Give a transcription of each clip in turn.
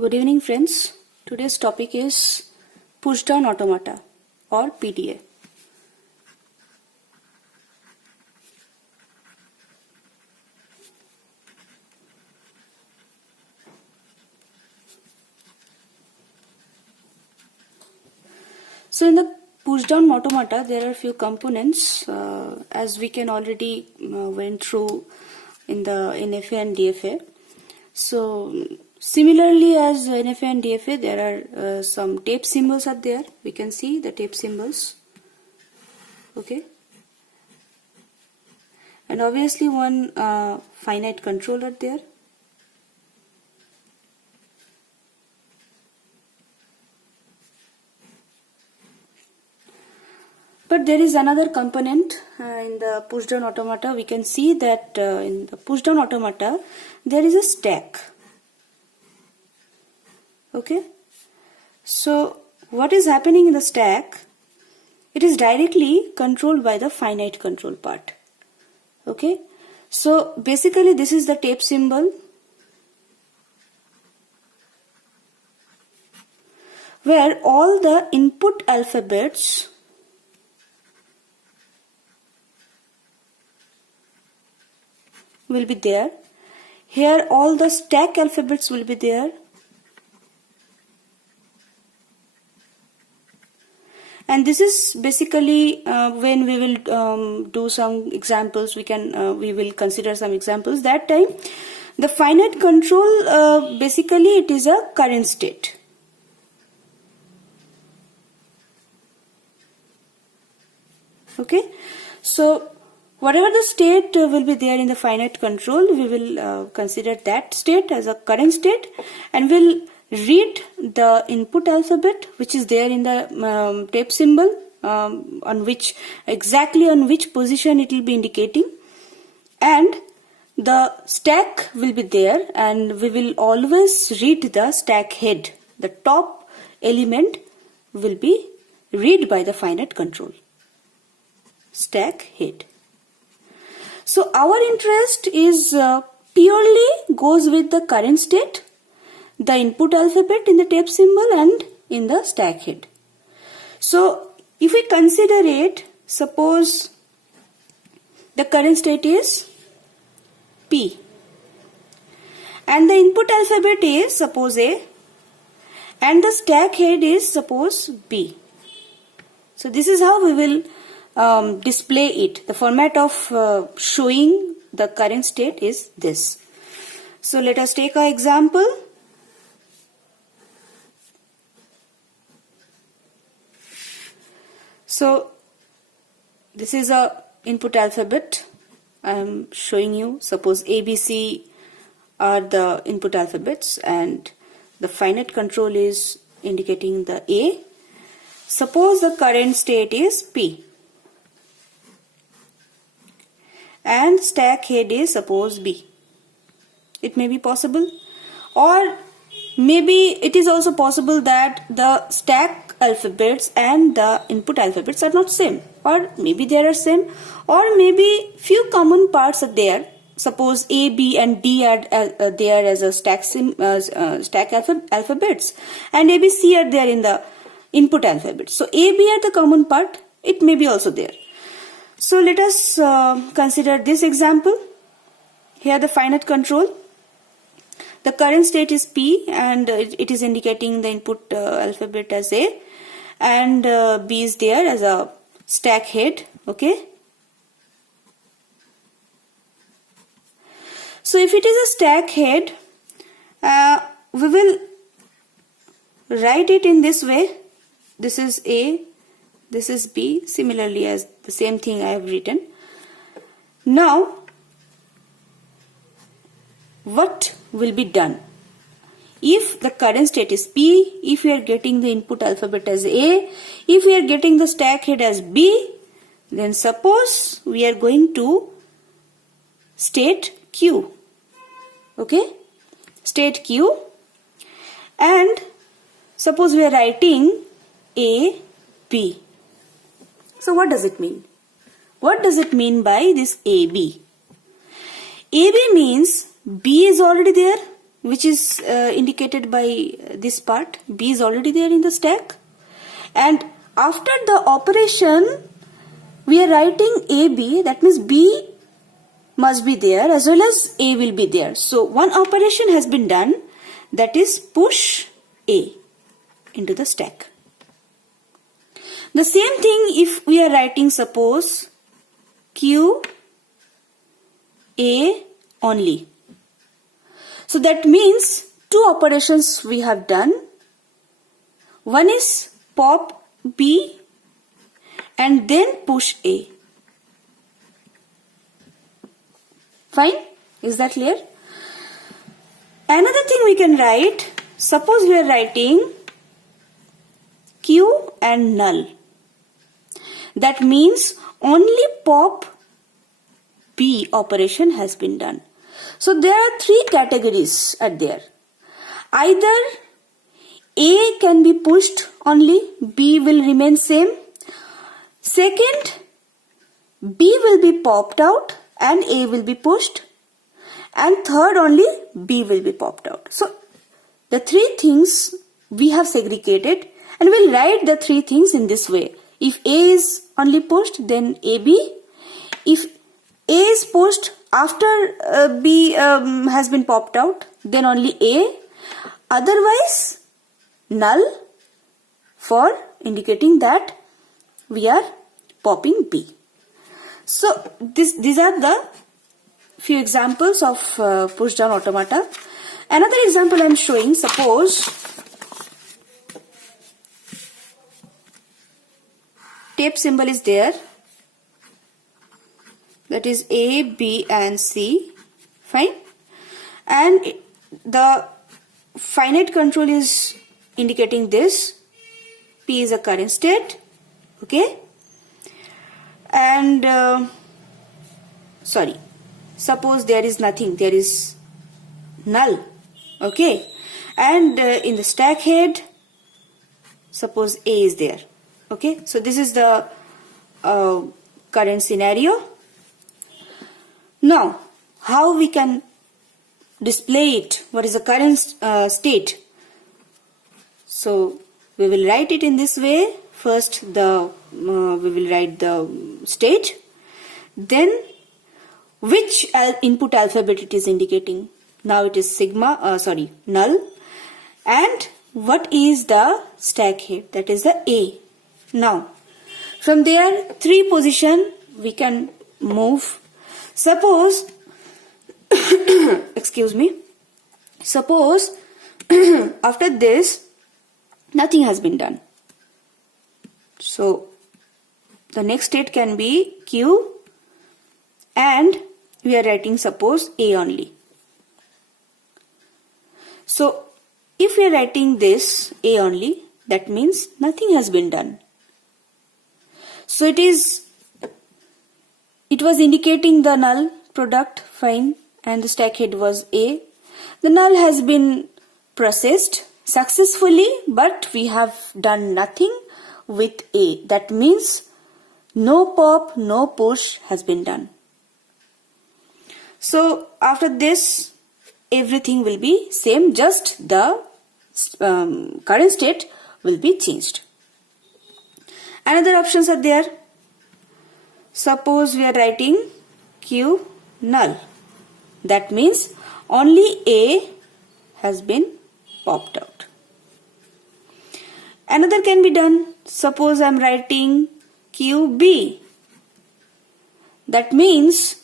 Good evening friends. Today's topic is push down automata or PDA. So in the push down automata there are few components as we can already went through in the NFA and DFA. So similarly as NFA and DFA, there are some tape symbols are there. We can see the tape symbols. Okay. And obviously one finite controller there. But there is another component in the push down automata. We can see that in the push down automata there is a stack. Okay, so what is happening in the stack? It is directly controlled by the finite control part. Okay, so basically this is the tape symbol where all the input alphabets will be there. Here all the stack alphabets will be there. And this is basically when we will do some examples, we will consider some examples. That time the finite control basically it is a current state. Okay, so whatever the state will be there in the finite control, we will consider that state as a current state, and we'll read the input alphabet which is there in the tape symbol on which position it will be indicating, and the stack will be there, and we will always read the stack head. The top element will be read by the finite control. Stack head. So our interest is purely goes with the current state, the input alphabet in the tape symbol and in the stack head. So if we consider it, suppose the current state is P and the input alphabet is suppose A and the stack head is suppose B. So this is how we will display it. The format of showing the current state is this. So let us take an example. So this is a input alphabet I am showing you. Suppose A, B, C are the input alphabets and the finite control is indicating the A. Suppose the current state is P and stack head is suppose B. It may be possible, or maybe it is also possible that the stack alphabets and the input alphabets are not same, or maybe they are same, or maybe few common parts are there. Suppose A, B and D are there as a stack alphabets, and A, B, C are there in the input alphabets. So A, B are the common part, it may be also there. So let us consider this example. Here the finite control. The current state is P and it is indicating the input alphabet as A, and B is there as a stack head. Okay. So if it is a stack head, we will write it in this way. This is A, this is B, similarly as the same thing I have written. Now what will be done? If the current state is P, if we are getting the input alphabet as A, if we are getting the stack head as B, then suppose we are going to state Q. Okay, state Q, and suppose we are writing A, B. So what does it mean? What does it mean by this AB? AB means B is already there which is indicated by this part. B is already there in the stack, and after the operation we are writing AB, that means B must be there as well as A will be there. So one operation has been done, that is push A into the stack. The same thing if we are writing, suppose Q A only. So that means two operations we have done. One is pop B and then push A. Fine? Is that clear? Another thing we can write, suppose we are writing Q and null. That means only pop B operation has been done. So there are three categories at there. Either A can be pushed only, B will remain same. Second, B will be popped out and A will be pushed. And third, only B will be popped out. So the three things we have segregated, and we'll write the three things in this way. If A is only pushed, then AB. If A is pushed after B has been popped out, then only A. Otherwise, null, for indicating that we are popping B. So these are the few examples of push down automata. Another example I am showing, suppose tape symbol is there, that is A, B and C, fine, and the finite control is indicating this, P is a current state, okay, and suppose there is nothing, there is null, okay, and in the stack head suppose A is there, okay. So this is the current scenario. Now how we can display it, what is the current state? So we will write it in this way. First we will write the state, then which input alphabet it is indicating. Now it is null, and what is the stack head, that is the A. Now from there three position we can move. Suppose excuse me, suppose after this nothing has been done, so the next state can be Q and we are writing suppose A only. So if we are writing this A only, that means nothing has been done. So it was indicating the null product, fine, and the stack head was A. The null has been processed successfully, but we have done nothing with A. That means no pop, no push has been done. So after this everything will be same, just the current state will be changed. Another options are there. Suppose we are writing Q null. That means only A has been popped out. Another can be done. Suppose I am writing QB. That means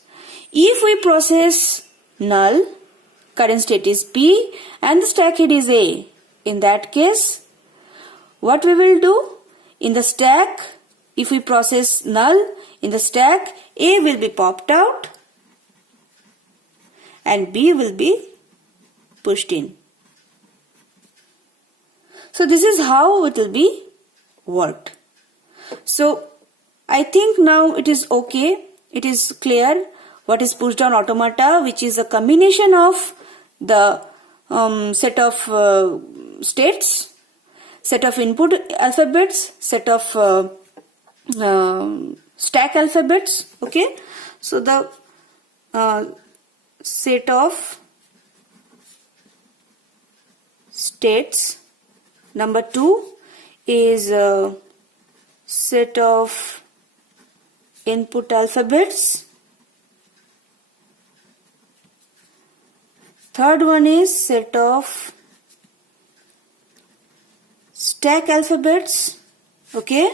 if we process null, current state is B and the stack head is A. In that case, what we will do? In the stack, if we process null, in the stack A will be popped out and B will be pushed in. So this is how it will be worked. So I think now it is okay. It is clear what is push down automata, which is a combination of the set of states, set of input alphabets, set of stack alphabets, okay. So the set of states. Number 2 is a set of input alphabets. Third one is set of stack alphabets. Okay.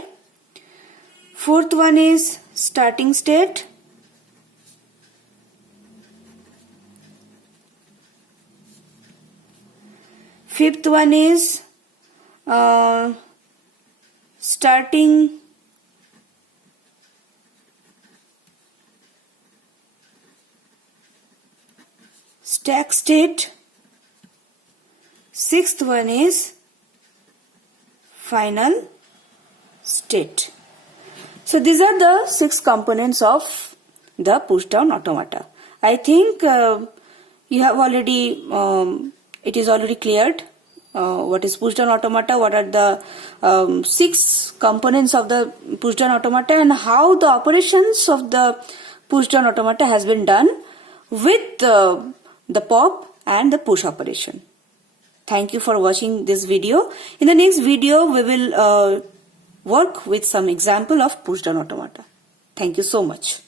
Fourth one is starting state. Fifth one is starting stack state. Sixth one is final state. So these are the 6 components of the push down automata. I think you have already it is already cleared what is push down automata, what are the 6 components of the push down automata, and how the operations of the push down automata has been done with the pop and the push operation. Thank you for watching this video. In the next video we will work with some example of push down automata. Thank you so much.